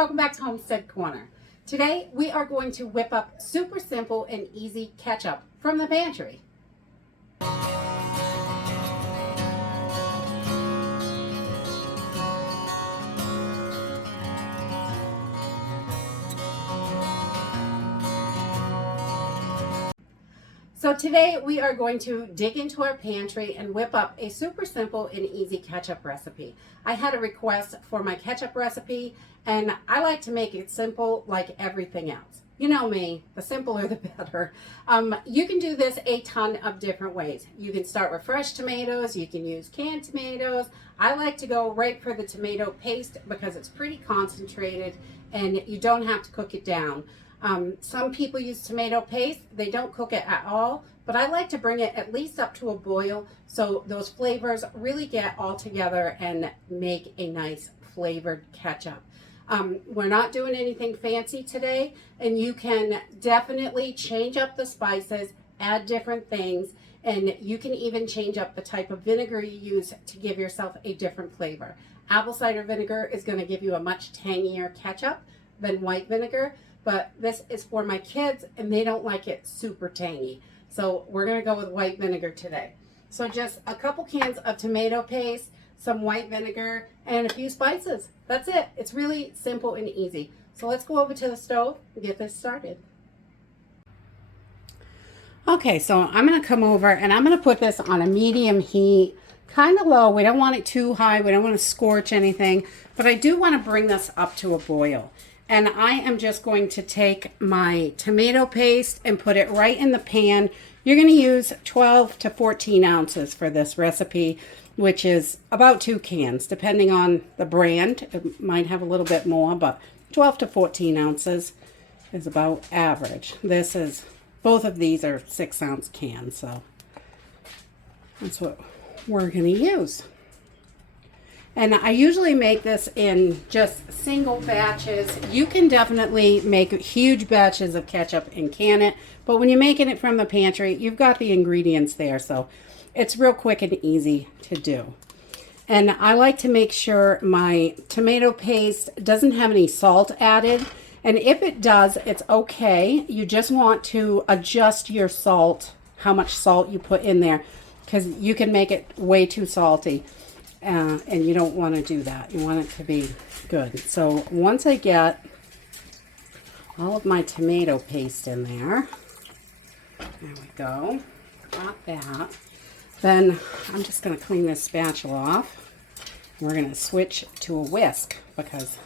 welcome back to Homestead Corner. Today we are going to whip up super simple and easy ketchup from the pantry. So today we are going to dig into our pantry and whip up a super simple and easy ketchup recipe. I had a request for my ketchup recipe and I like to make it simple like everything else. You know me, the simpler the better. You can do this a ton of different ways. You can start with fresh tomatoes, you can use canned tomatoes. I like to go right for the tomato paste because it's pretty concentrated and you don't have to cook it down. Some people use tomato paste, they don't cook it at all, but I like to bring it at least up to a boil so those flavors really get all together and make a nice flavored ketchup. We're not doing anything fancy today, and you can definitely change up the spices, add different things, and you can even change up the type of vinegar you use to give yourself a different flavor. Apple cider vinegar is going to give you a much tangier ketchup than white vinegar. But this is for my kids and they don't like it super tangy. So we're going to go with white vinegar today. So just a couple cans of tomato paste, some white vinegar, and a few spices. That's it. It's really simple and easy. So let's go over to the stove and get this started. Okay, so I'm going to come over and I'm going to put this on a medium heat, kind of low. We don't want it too high. We don't want to scorch anything, but I do want to bring this up to a boil. And I am just going to take my tomato paste and put it right in the pan. You're going to use 12 to 14 ounces for this recipe, which is about 2 cans, depending on the brand. It might have a little bit more, but 12 to 14 ounces is about average. Both of these are 6-ounce cans, so that's what we're going to use. And I usually make this in just single batches. You can definitely make huge batches of ketchup and can it, but when you're making it from the pantry, you've got the ingredients there, so it's real quick and easy to do. And I like to make sure my tomato paste doesn't have any salt added, and if it does, it's okay. You just want to adjust your salt, how much salt you put in there, because you can make it way too salty. And you don't want to do that. You want it to be good. So once I get all of my tomato paste in there we go, got that, then I'm just going to clean this spatula off. We're going to switch to a whisk because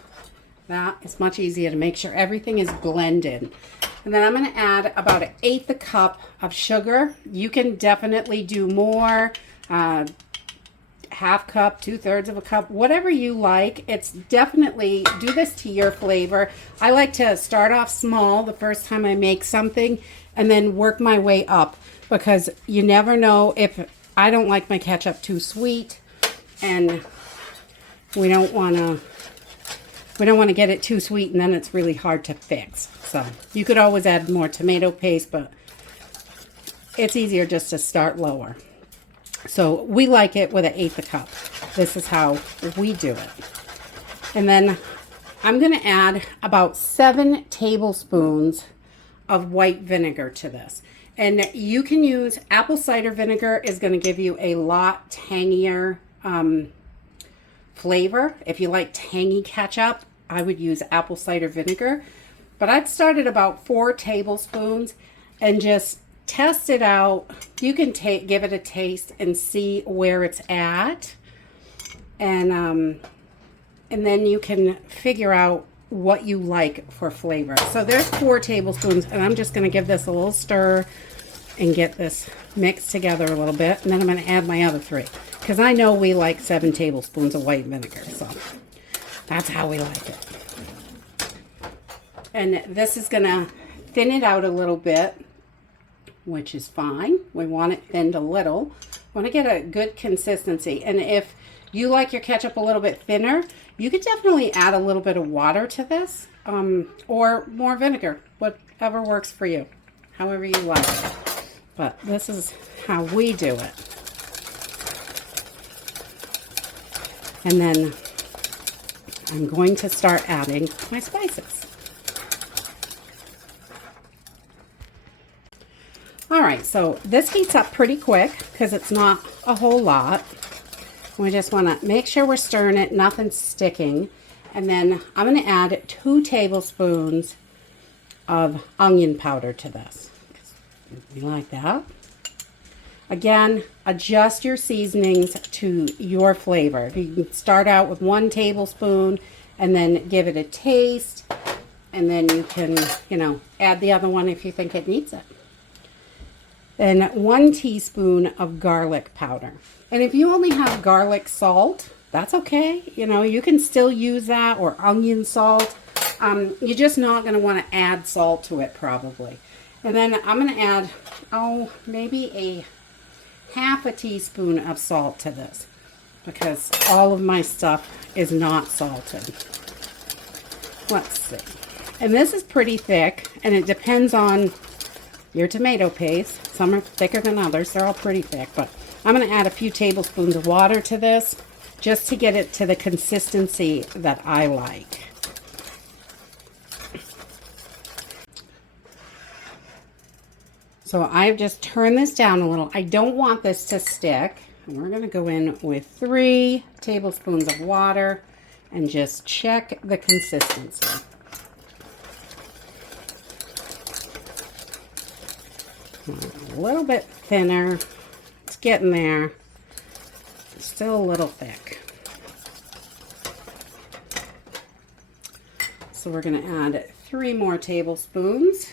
that is much easier to make sure everything is blended. And then I'm going to add about 1/8 a cup of sugar. You can definitely do more, half cup, 2/3 of a cup, whatever you like. It's definitely, do this to your flavor. I like to start off small the first time I make something and then work my way up because you never know. If I don't like my ketchup too sweet, and we don't want to get it too sweet and then it's really hard to fix. So you could always add more tomato paste, but it's easier just to start lower. So we like it with 1/8 a cup. This is how we do it. And then I'm going to add about 7 tablespoons of white vinegar to this. And you can use apple cider vinegar, is going to give you a lot tangier flavor. If you like tangy ketchup, I would use apple cider vinegar. But I'd start at about 4 tablespoons and just test it out. You can give it a taste and see where it's at, and then you can figure out what you like for flavor. So there's 4 tablespoons, and I'm just going to give this a little stir and get this mixed together a little bit, and then I'm going to add my other 3 because I know we like 7 tablespoons of white vinegar, so that's how we like it. And this is going to thin it out a little bit, which is fine. We want it thinned a little. Want to get a good consistency. And if you like your ketchup a little bit thinner, you could definitely add a little bit of water to this, or more vinegar, whatever works for you, however you like it. But this is how we do it. And then I'm going to start adding my spices. All right, so this heats up pretty quick because it's not a whole lot. We just want to make sure we're stirring it, nothing's sticking. And then I'm going to add 2 tablespoons of onion powder to this. You like that? Again, adjust your seasonings to your flavor. You can start out with 1 tablespoon and then give it a taste. And then you can, add the other one if you think it needs it. Then 1 teaspoon of garlic powder. And if you only have garlic salt, that's okay. You can still use that, or onion salt. You're just not going to want to add salt to it probably. And then I'm going to add, maybe a half a teaspoon of salt to this, because all of my stuff is not salted. Let's see. And this is pretty thick, and it depends on your tomato paste. Some are thicker than others. They're all pretty thick, but I'm going to add a few tablespoons of water to this just to get it to the consistency that I like. So I've just turned this down a little. I don't want this to stick. And we're going to go in with 3 tablespoons of water and just check the consistency. A little bit thinner. It's getting there. It's still a little thick. So we're going to add 3 more tablespoons.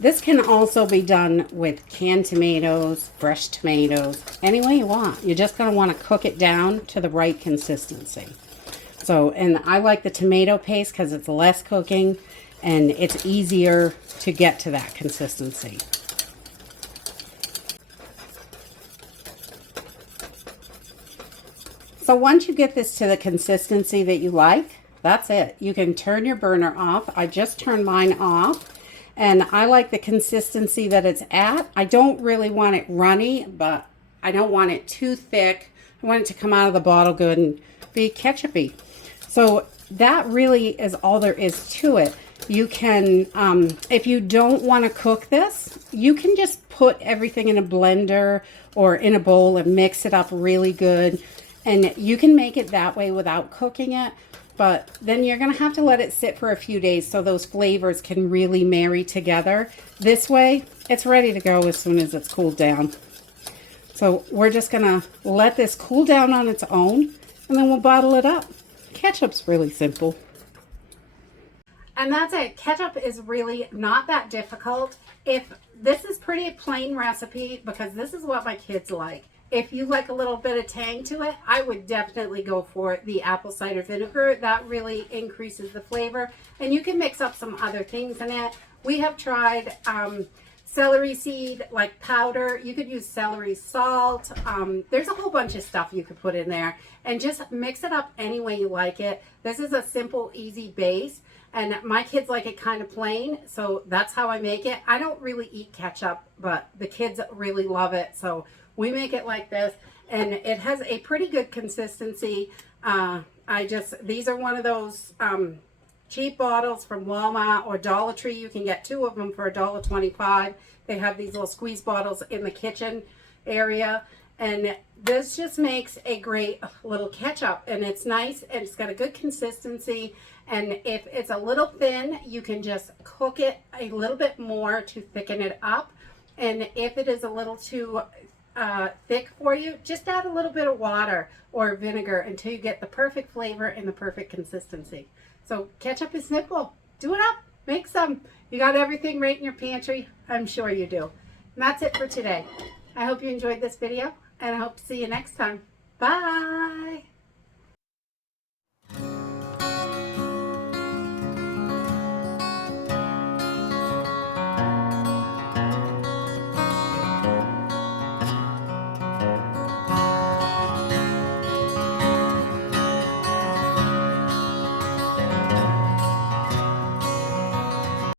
This can also be done with canned tomatoes, fresh tomatoes, any way you want. You're just going to want to cook it down to the right consistency. So, and I like the tomato paste because it's less cooking and it's easier to get to that consistency. So once you get this to the consistency that you like, that's it. You can turn your burner off. I just turned mine off, and I like the consistency that it's at. I don't really want it runny, but I don't want it too thick. I want it to come out of the bottle good and be ketchupy. So that really is all there is to it. You can, if you don't want to cook this, you can just put everything in a blender or in a bowl and mix it up really good. And you can make it that way without cooking it. But then you're going to have to let it sit for a few days so those flavors can really marry together. This way, it's ready to go as soon as it's cooled down. So we're just going to let this cool down on its own, and then we'll bottle it up. Ketchup's really simple. And that's it. Ketchup is really not that difficult. If this is pretty plain recipe, because this is what my kids like. If you like a little bit of tang to it, I would definitely go for the apple cider vinegar. That really increases the flavor. And you can mix up some other things in it. We have tried celery seed, like powder. You could use celery salt. There's a whole bunch of stuff you could put in there. And just mix it up any way you like it. This is a simple, easy base. And my kids like it kind of plain, so that's how I make it. I don't really eat ketchup, but the kids really love it. So we make it like this, and it has a pretty good consistency. These are one of those cheap bottles from Walmart or Dollar Tree. You can get 2 of them for $1.25. They have these little squeeze bottles in the kitchen area, and this just makes a great little ketchup, and it's nice, and it's got a good consistency. And if it's a little thin, you can just cook it a little bit more to thicken it up. And if it is a little too thick for you, just add a little bit of water or vinegar until you get the perfect flavor and the perfect consistency. So ketchup is simple. Do it up. Make some. You got everything right in your pantry. I'm sure you do. And that's it for today. I hope you enjoyed this video, and I hope to see you next time. Bye.